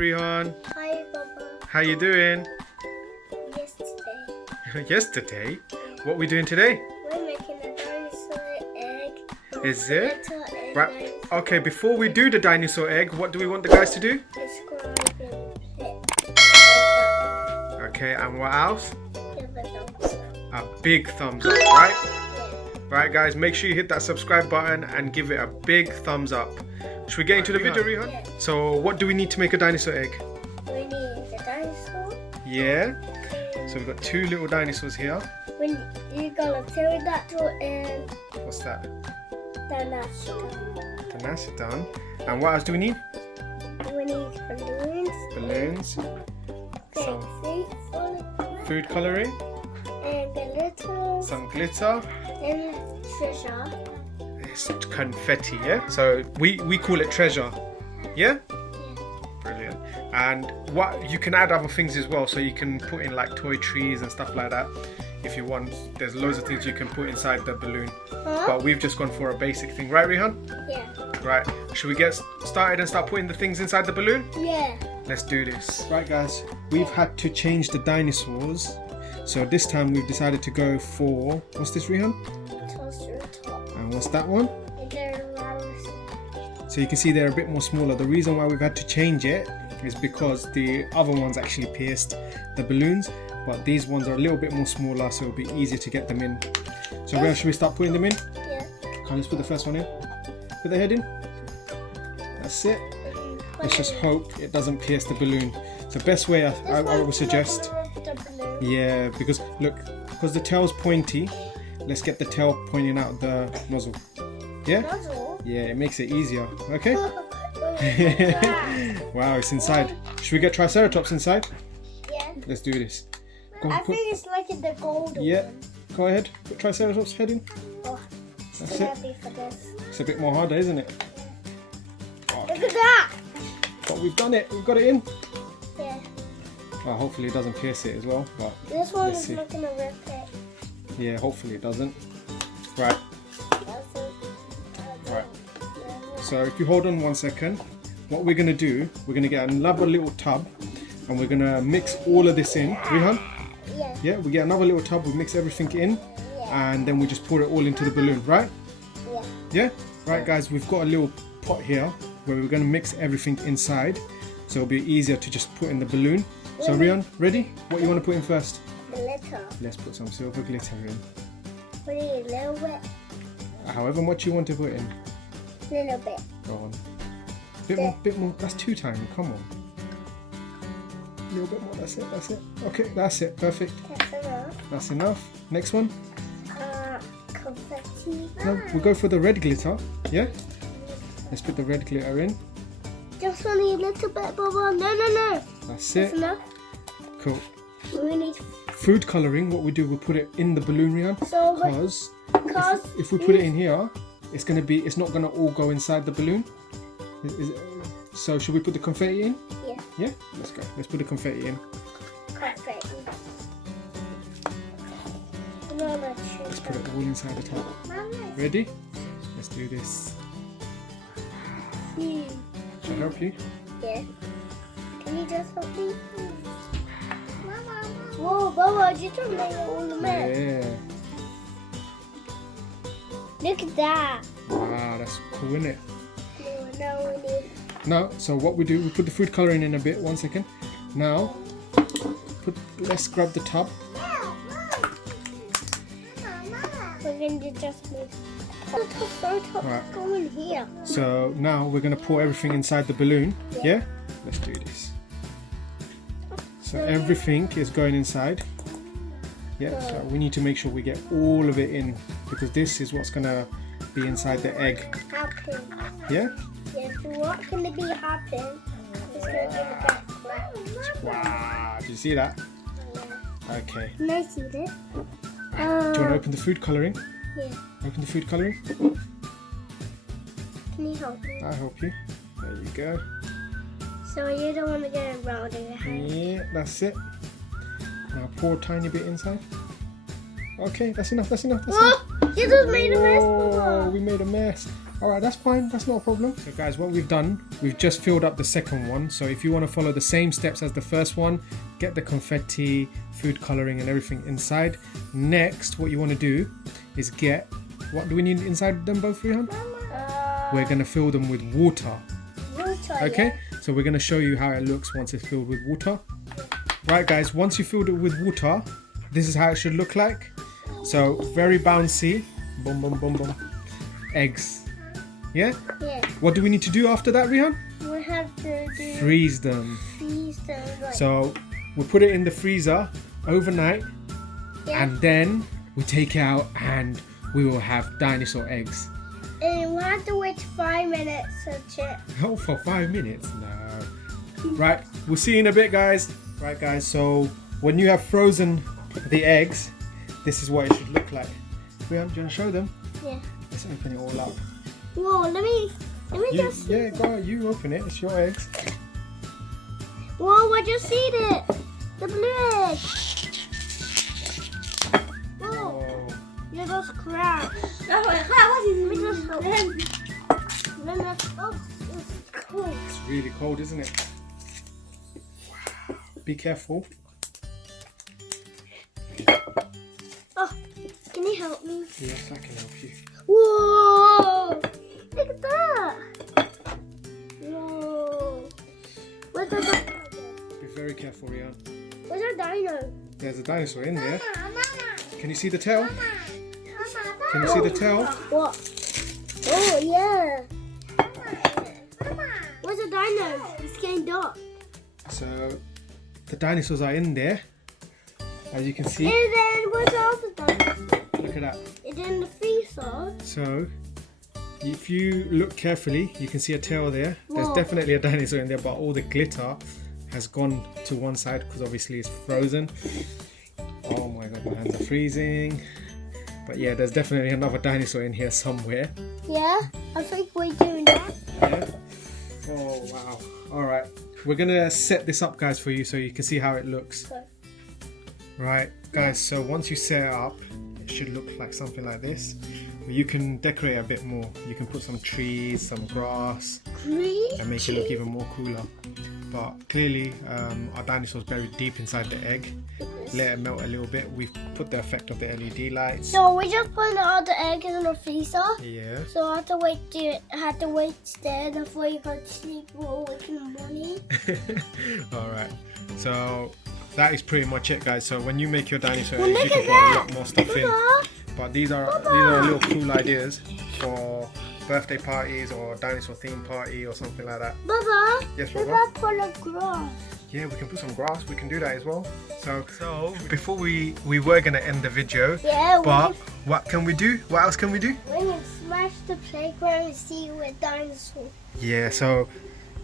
Rehan. Hi, Baba. How you doing? Yesterday. Yesterday? What we doing today? We're making a dinosaur egg. Is it? Little egg Right. dinosaur. Okay, before we do the dinosaur egg, what do we want the guys to do? Subscribe and hit Okay, and what else? give a thumbs up. A big thumbs up, right? Yeah. Right, guys, make sure you hit that subscribe button and give it a big thumbs up. Should we get into the video, Rehan? Yeah. So, what do we need to make a dinosaur egg? We need the dinosaur. Yeah. So we've got two little dinosaurs here. You got a pterodactyl and What's that? dinosaur. Dinosaur. And what else do we need? We need balloons. Balloons, Some food coloring, and glitter. some glitter. And treasure. It's confetti, yeah? So we call it treasure. Yeah? Brilliant. And what you can add other things as well, so you can put in like toy trees and stuff like that if you want. There's loads of things you can put inside the balloon. Huh? But we've just gone for a basic thing, right, Rehan? Yeah. Right. Should we get started and start putting the things inside the balloon? Yeah. Let's do this. Right, guys, we've had to change the dinosaurs. So this time we've decided to go for, what's this, Rehan? Toaster top. And what's that one? And they're round. So you can see they're a bit more smaller. The reason why we've had to change it is because the other ones actually pierced the balloons, but these ones are a little bit more smaller, so it'll be easier to get them in. So Rehan, should we start putting them in? Yeah. Okay, let's put the first one in. Put the head in. That's it. Let's just hope it doesn't pierce the balloon. The best way I would suggest, yeah, because look, because the tail's pointy, let's get the tail pointing out the nozzle. Yeah? Nozzle? Yeah, it makes it easier. Okay? Yeah. Wow, it's inside. Should we get Triceratops inside? Yeah. Let's do this. Go, I put, think it's like in the golden yeah, one. go ahead. Put Triceratops head in. Oh, That's I'm it. happy for this. It's a bit more harder, isn't it? Look at that! But we've done it. We've got it in. Yeah. Well, hopefully it doesn't pierce it as well. But This one let's is see. not gonna rip it. Yeah, hopefully it doesn't. Right. Right. So if you hold on 1 second, what we're gonna do, we're gonna get another little tub, and we're gonna mix all of this in. Rehan? Yeah. Yeah, we get another little tub, we mix everything in, Yeah. and then we just pour it all into the balloon, right? Yeah. Yeah? Right, guys, we've got a little pot here where we're gonna mix everything inside, so it'll be easier to just put in the balloon. So Rehan, ready? What you wanna put in first? Glitter. Let's put some silver glitter in. We need a little bit. However much you want to put in. Little bit. Go on. Bit more. That's too tiny. Come on. A little bit more. That's it. That's it. Okay, that's it. Perfect. That's enough. That's enough. Next one. Confetti. No, we'll go for the red glitter. Yeah. Let's put the red glitter in. Just only a little bit, Baba. No. That's That's it. enough. Cool. We need Food coloring. What we do, we'll put it in the balloon, Rehan. so Because because if we put it in here, it's not gonna all go inside the balloon. So should we put the confetti in? yeah, Yeah. Let's go. Let's put the confetti in. confetti. No, Let's put it all inside the tub. Mama. Ready? Let's do this. Should I help you? Yeah. Can you just help me? Mama. Whoa, Baba, you just made all a mess. Yeah. Look at that. Wow, that's cool, isn't it? No, we need. Now, so what we do, we put the food coloring in a bit. 1 second. Now, let's grab the tub. We're going to just make. Right. Go in here. So now we're gonna pour everything inside the balloon. Yeah? Let's do this. So everything is going inside. Yeah, so we need to make sure we get all of it in, because this is what's gonna be inside the egg. Happen. Yeah? Yes, what's going to be happen is going to be the back flap. Wow, did you see that? Okay. Can I see this? Do you want to open the food coloring? Yeah. Open the food coloring? Can you help me? I'll help you. There you go. So you don't want to get it round in your hand. Yeah, that's it. Now pour a tiny bit inside. Okay, that's enough, that's enough, that's enough. Oh, you just made a mess, Oh, Papa. we made a mess. Alright, that's fine, that's not a problem. So guys, what we've done, we've just filled up the second one. So if you want to follow the same steps as the first one, get the confetti, food colouring and everything inside. Next, what you want to do is get, what do we need inside them both, Rehan? We're going to fill them with water. Okay, so we're going to show you how it looks once it's filled with water. Right guys, once you filled it with water, this is how it should look like. So very bouncy. Boom, boom, boom, boom. Eggs. Yeah? Yeah. What do we need to do after that, Rehan? We have to Freeze them. Right. So we'll put it in the freezer overnight, and then we take it out and we will have dinosaur eggs. And we'll have to wait 5 minutes to check. Oh, for 5 minutes? No. Right, we'll see you in a bit, guys. Right, guys, so when you have frozen the eggs, this is what it should look like. Rehan, do you want to show them? Yeah. Let's open it all up. Whoa, let me just. Yeah, go on, you open it. It's your eggs. Whoa, I just seen it. The blue egg. Whoa. Oh. Yeah, those crabs. Let me just help. Oh, it's cold. It's really cold, isn't it? Wow. Be careful. Oh, can you help me? Yes, I can help you. Whoa! Look at that! Whoa! Where's the dino? Be very careful, Rehan. Where's our dino? There's a dinosaur in there. Mama. Can you see the tail? Can you see the tail? What? Oh, yeah. Where's the dino? It's getting dark. So, the dinosaurs are in there, as you can see. And then where's the other dino? Look at that. It's in the freezer. So, if you look carefully, you can see a tail there. There's Whoa. definitely a dinosaur in there, but all the glitter has gone to one side because obviously it's frozen. Oh my god, my hands are freezing. But yeah, there's definitely another dinosaur in here somewhere. Yeah, I think we're doing that. Yeah. Oh wow. Alright. We're gonna set this up, guys, for you so you can see how it looks. Okay. Right, guys, so once you set it up, it should look like something like this. You can decorate a bit more. You can put some trees, some grass, and make it look even more cooler. But clearly, our dinosaur's buried deep inside the egg. Let it melt a little bit. We've put the effect of the LED lights. So we just put all the eggs in the freezer. Yeah. So I had to wait there before you go to sleep or wake in the morning. Alright. So that is pretty much it, guys. So when you make your dinosaur Well, eggs, you look can at put that. a lot more stuff in. Papa. But these are little cool ideas for birthday parties or dinosaur theme party or something like that. Baba, Yes, what Baba? about full of grass? Yeah, we can put some grass. We can do that as well. So before we were gonna end the video, Yeah, but what can we do? What else can we do? we can smash the playground and see with dinosaurs. Yeah. So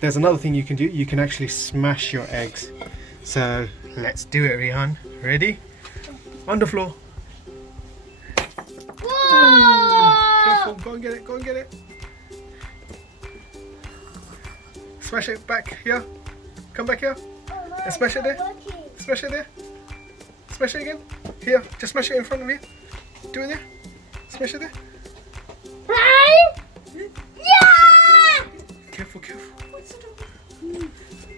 there's another thing you can do. You can actually smash your eggs. So let's do it, Rehan. Ready? On the floor. Whoa! Careful. Go and get it. Go and get it. Smash it back here. Come back here. And smash it there. Smash it there. Smash it again. Here. Just smash it in front of me. Do it there. Smash it there. Yeah! Careful, careful.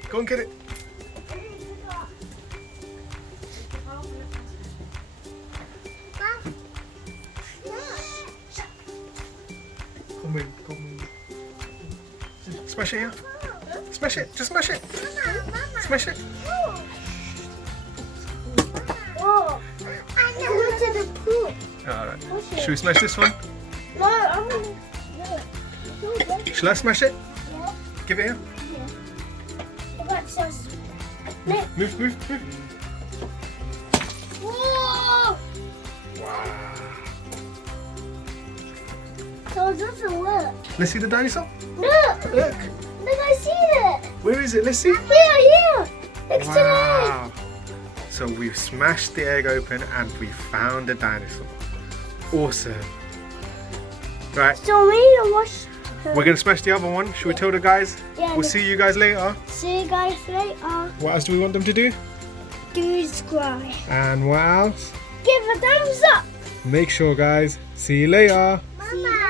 Go and get it. Come in, come in. Smash it here. Smash it. Just smash it. Smash it. Whoa! I went to the pool. Alright. Should we smash this one? No, I'm gonna. No. Shall I smash it? Yeah. Give it here. What's this? Move, move, move. Whoa! Wow. So it doesn't work. Let's see the dinosaur. Look! Look. Look, I see it! Where is it? Let's see. Here! Next to the egg! Wow. So we've smashed the egg open and we found a dinosaur. Awesome. Right. So we need to wash her. We're gonna smash the other one. Should we tell the guys? Yeah, We'll see you guys later. See you guys later. What else do we want them to do? Do subscribe. And what else? Give a thumbs up. Make sure, guys. See you later. See you